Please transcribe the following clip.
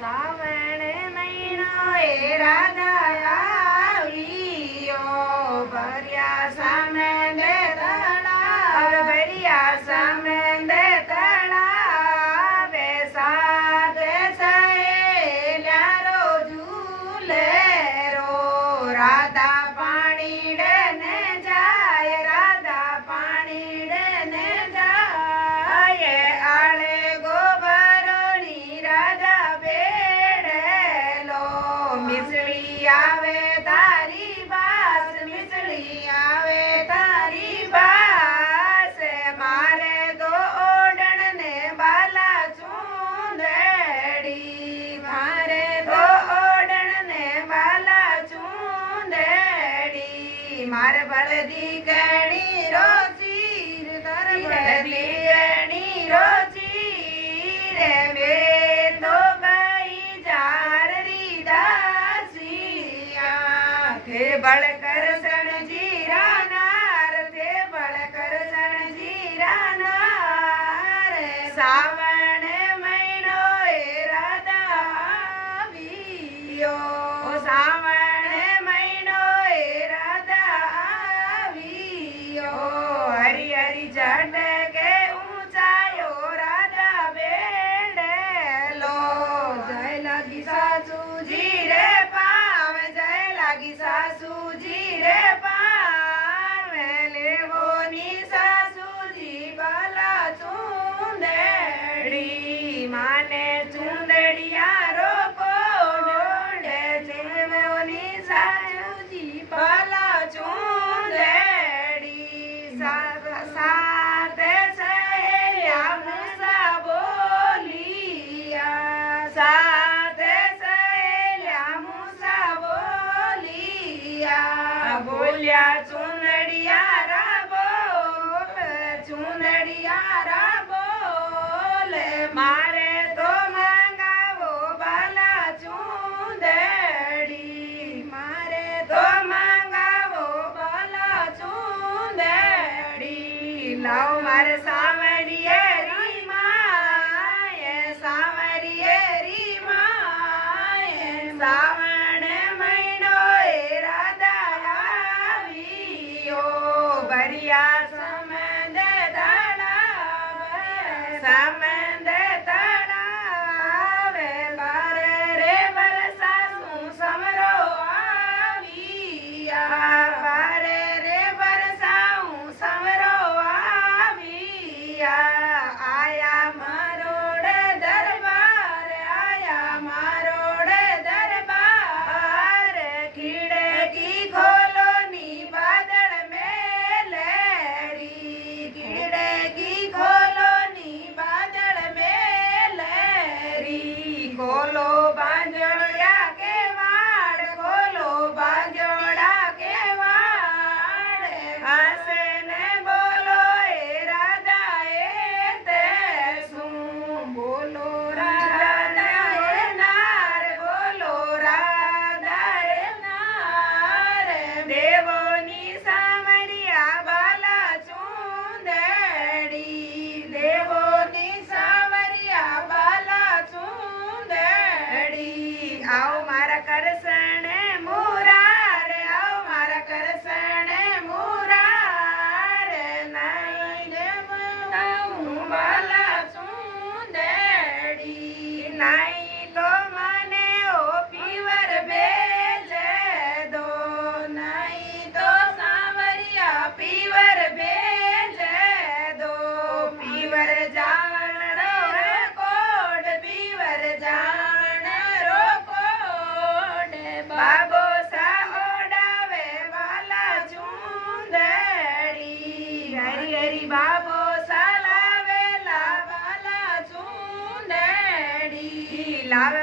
સાવણ મહિનો એ રાધા આવ્યો ભર્યા સામેંદ તળાવ ભર્યા સામેંદ તળાવે સાથે સહેલ્યા રો ઝૂલે રો રાધા પાણીડે ને જાય રાધા પાણીડે ને જાય આળે ગોબરોની રાધા બેડેલો મિસળી આવે તારી બાસ મિસળી આવે તારી બાસ મારે તો ઓડણ ને બાલા ચૂંદડી મારે તો ઓડણ ને બાલા ચૂંદડી મારે બળદી ગણી રોચીર તાર બળદી ગણી રોચીર મેરે તો ગઈ જાર રી દાસિયા તે બળ કર સણજી રાનાર તે બળ કર સણજી રાનાર સાવણ મહિનો એ રાધા આવ્યો સાવણ મહિનો એ રાધા આવ્યો હરી હરી ઝટકે ઊંચાયો રાધા બેડેલો જય લાગી સાસુજી રે પાવ જય લાગી સાસુજી રે પાવ લેવોની સાસુજી બાલા ચૂંદડી માને ચૂંદડિયા રોકો ડોડે લેવોની સાસુજી બાલા ચૂંદડી સાથે સહેલ્યા મુસા બોલિયા સાથે સહેલ્યા મુસા બોલિયા બોલ્યા ચૂંદડિયા રા બોલ ચૂંદડિયા રા બોલ મારે તો મંગાવો બાલા ચૂંદડી મારે તો મંગાવો બાલા ચૂંદડી લાવ મારે સાવરિયે રી માએ સાવરિયે રી માએ સાવણ મહિનો એ રાધા આવ્યો ભર્યા સામેંદ તળાવ સામેંદ તળાવે બારે રે વરસાસું સમરો આવ્યા બારે રે વરસાઉં સમરો આવ્યા આયા મારોડ દરબાર આયા મારોડ દરબાર ખીડકી ખોલો ની બાદળ મેલેરી ખીડકી ખોલો ની બાદળ મેલેરી ખોલો બાંજોડા કે વાડ ખોલો બાંજોડા કે વાડ હાસે ને બોલો એ રાધા એ તે શું બોલો રાધા એ નાર બોલો રાધા એ નાર દેવોની સામરિયા બાલા ચૂંદડી દેવોની સામરિયા બાલા ચૂંદડી આવ મારા કરસણે મુરાર આવ મારા કરસણે મુરાર નાઈ દેવું બાલા ચૂંદડી નાઈ તો મને ઓ પીવર બેલે દો નાઈ તો સાવરિયા પીવર બેલે દો પીવર જાણ રો કોડ પીવર જાણ રો કોડ બાબો સા ઓડાવે બાલા ચૂંદડી હરી હરી બાબો સા લાવેલા બાલા ચૂંદડી લાવ